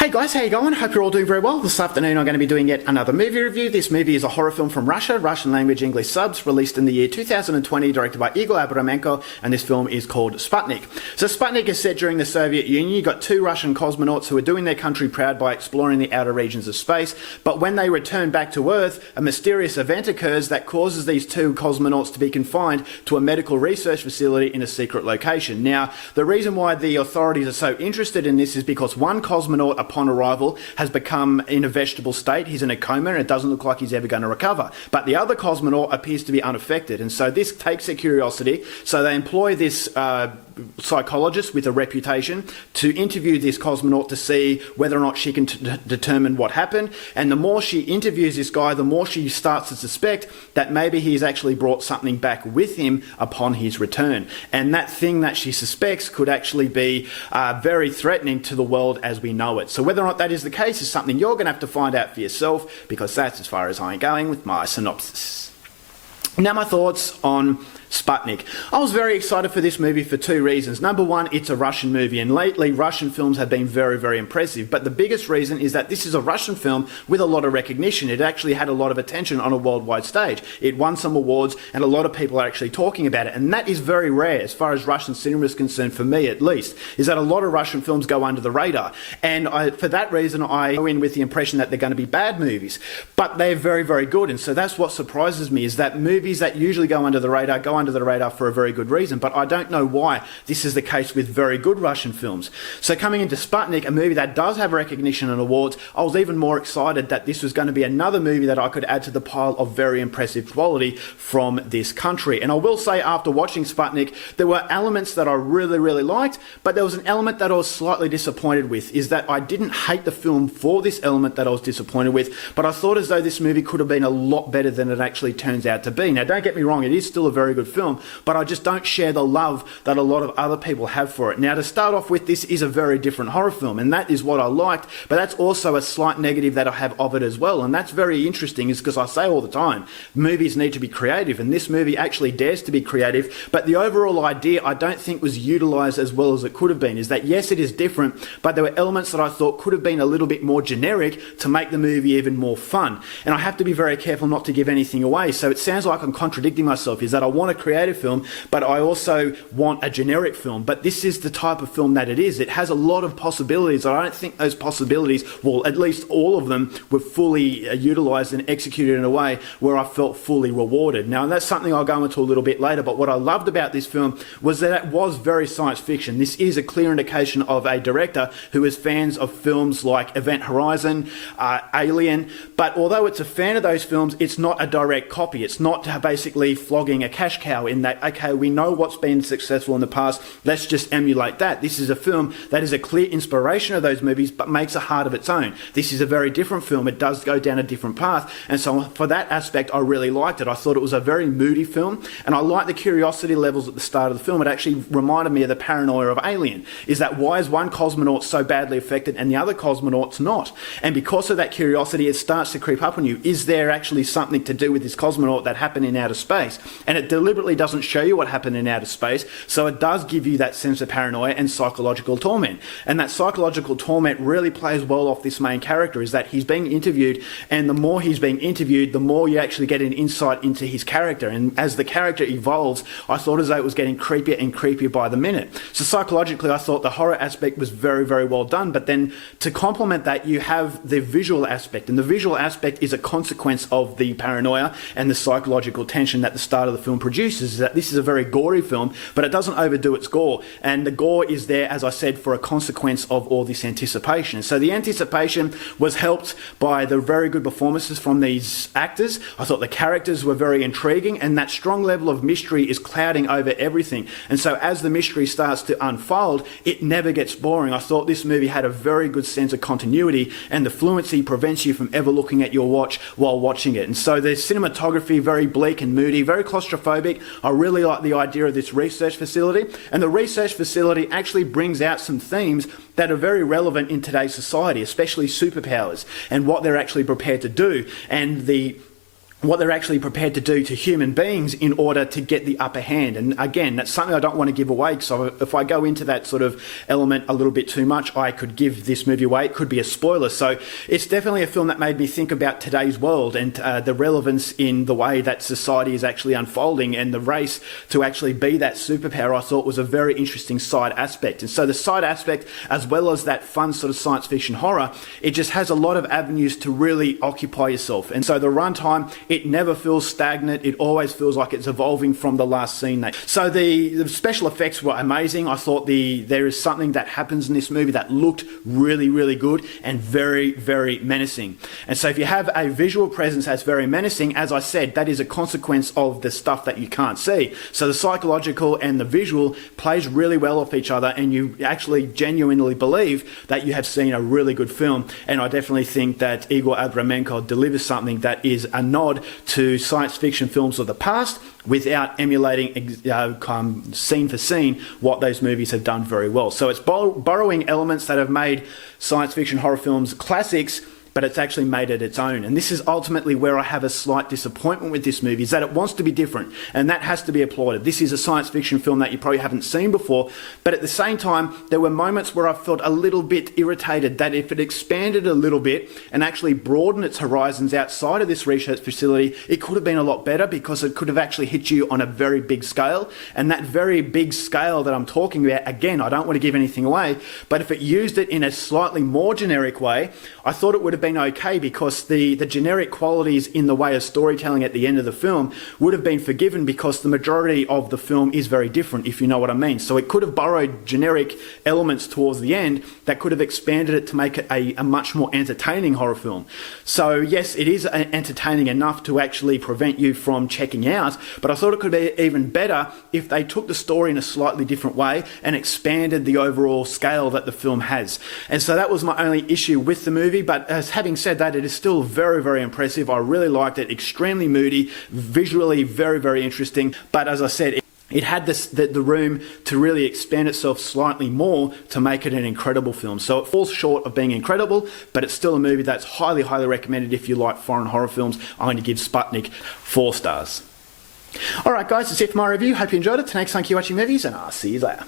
Hey guys, how you going? Hope you're all doing very well. This afternoon I'm going to be doing yet another movie review. This movie is a horror film from Russia, Russian language English subs, released in the year 2020, directed by Igor Abramenko, and this film is called Sputnik. So Sputnik is set during the Soviet Union. You've got two Russian cosmonauts who are doing their country proud by exploring the outer regions of space, but when they return back to Earth, a mysterious event occurs that causes these two cosmonauts to be confined to a medical research facility in a secret location. Now, the reason why the authorities are so interested in this is because one cosmonaut, upon arrival, has become in a vegetable state. He's in a coma and it doesn't look like he's ever going to recover. But the other cosmonaut appears to be unaffected, and so this takes their curiosity. So they employ this psychologist with a reputation to interview this cosmonaut to see whether or not she can determine what happened. And the more she interviews this guy, the more she starts to suspect that maybe he's actually brought something back with him upon his return. And that thing that she suspects could actually be very threatening to the world as we know it. So whether or not that is the case is something you're going to have to find out for yourself, because that's as far as I'm going with my synopsis. Now, my thoughts on Sputnik. I was very excited for this movie for two reasons. Number one, it's a Russian movie, and lately Russian films have been very, very impressive. But the biggest reason is that this is a Russian film with a lot of recognition. It actually had a lot of attention on a worldwide stage. It won some awards, and a lot of people are actually talking about it. And that is very rare, as far as Russian cinema is concerned, for me at least, is that a lot of Russian films go under the radar. And for that reason, I go in with the impression that they're going to be bad movies. But they're very, very good. And so that's what surprises me, is that movies that usually go under the radar go under the radar for a very good reason, but I don't know why this is the case with very good Russian films. So coming into Sputnik, a movie that does have recognition and awards, I was even more excited that this was going to be another movie that I could add to the pile of very impressive quality from this country. And I will say, after watching Sputnik, there were elements that I really, really liked, but there was an element that I was slightly disappointed with, is that I didn't hate the film for this element that I was disappointed with, but I thought as though this movie could have been a lot better than it actually turns out to be. Now, don't get me wrong, it is still a very good film, but I just don't share the love that a lot of other people have for it. Now, to start off with, this is a very different horror film, and that is what I liked, but that's also a slight negative that I have of it as well, and that's very interesting, is because I say all the time, movies need to be creative, and this movie actually dares to be creative, but the overall idea I don't think was utilised as well as it could have been, is that yes, it is different, but there were elements that I thought could have been a little bit more generic to make the movie even more fun. And I have to be very careful not to give anything away, so it sounds like I'm contradicting myself, is that I want a creative film, but I also want a generic film. But this is the type of film that it is. It has a lot of possibilities. I don't think those possibilities, well, at least all of them, were fully utilised and executed in a way where I felt fully rewarded. Now, that's something I'll go into a little bit later, but what I loved about this film was that it was very science fiction. This is a clear indication of a director who is fans of films like Event Horizon, Alien, but although it's a fan of those films, it's not a direct copy. It's not basically flogging a cash cow in that, okay, we know what's been successful in the past, let's just emulate that. This is a film that is a clear inspiration of those movies, but makes a heart of its own. This is a very different film. It does go down a different path, and so for that aspect, I really liked it. I thought it was a very moody film, and I liked the curiosity levels at the start of the film. It actually reminded me of the paranoia of Alien, is that why is one cosmonaut so badly affected and the other cosmonaut's not? And because of that curiosity, it starts to creep up on you. Is there actually something to do with this cosmonaut that happened in outer space? And it deliberately doesn't show you what happened in outer space, so it does give you that sense of paranoia and psychological torment. And that psychological torment really plays well off this main character, is that he's being interviewed, and the more he's being interviewed, the more you actually get an insight into his character. And as the character evolves, I thought as though it was getting creepier and creepier by the minute. So psychologically, I thought the horror aspect was very, very well done, but then to complement that, you have the visual aspect, and the visual aspect is a consequence of the paranoia and the psychological tension that the start of the film produces. That this is a very gory film, but it doesn't overdo its gore, and the gore is there, as I said, for a consequence of all this anticipation. So the anticipation was helped by the very good performances from these actors. I thought the characters were very intriguing, and that strong level of mystery is clouding over everything, and so as the mystery starts to unfold, it never gets boring. I thought this movie had a very good sense of continuity, and the fluency prevents you from ever looking at your watch while watching it. And so the cinematography, very bleak and moody, very claustrophobic. I really like the idea of this research facility, and the research facility actually brings out some themes that are very relevant in today's society, especially superpowers and what they're actually prepared to do, and the what they're actually prepared to do to human beings in order to get the upper hand. And again, that's something I don't want to give away, because if I go into that sort of element a little bit too much, I could give this movie away. It could be a spoiler. So it's definitely a film that made me think about today's world and the relevance in the way that society is actually unfolding, and the race to actually be that superpower, I thought was a very interesting side aspect. And so the side aspect, as well as that fun sort of science fiction horror, it just has a lot of avenues to really occupy yourself. And so the runtime, it never feels stagnant. It always feels like it's evolving from the last scene. So the special effects were amazing. I thought there is something that happens in this movie that looked really, really good and very, very menacing. And so if you have a visual presence that's very menacing, as I said, that is a consequence of the stuff that you can't see. So the psychological and the visual plays really well off each other, and you actually genuinely believe that you have seen a really good film. And I definitely think that Igor Abramenko delivers something that is a nod to science fiction films of the past, without emulating scene for scene what those movies have done very well. So it's borrowing elements that have made science fiction horror films classics, but it's actually made it its own. And this is ultimately where I have a slight disappointment with this movie, is that it wants to be different, and that has to be applauded. This is a science fiction film that you probably haven't seen before, but at the same time, there were moments where I felt a little bit irritated that if it expanded a little bit and actually broadened its horizons outside of this research facility, it could have been a lot better, because it could have actually hit you on a very big scale. And that very big scale that I'm talking about, again, I don't want to give anything away, but if it used it in a slightly more generic way, I thought it would have been okay, because the generic qualities in the way of storytelling at the end of the film would have been forgiven, because the majority of the film is very different, if you know what I mean. So it could have borrowed generic elements towards the end that could have expanded it to make it a much more entertaining horror film. So yes, it is entertaining enough to actually prevent you from checking out, but I thought it could be even better if they took the story in a slightly different way and expanded the overall scale that the film has. And so that was my only issue with the movie. But as having said that, it is still very, very impressive. I really liked it. Extremely moody, visually very, very interesting. But as I said, it had the room to really expand itself slightly more to make it an incredible film. So it falls short of being incredible, but it's still a movie that's highly, highly recommended if you like foreign horror films. I'm going to give Sputnik 4 stars. Alright guys, that's it for my review. Hope you enjoyed it. Thanks for watching movies, and I'll see you later.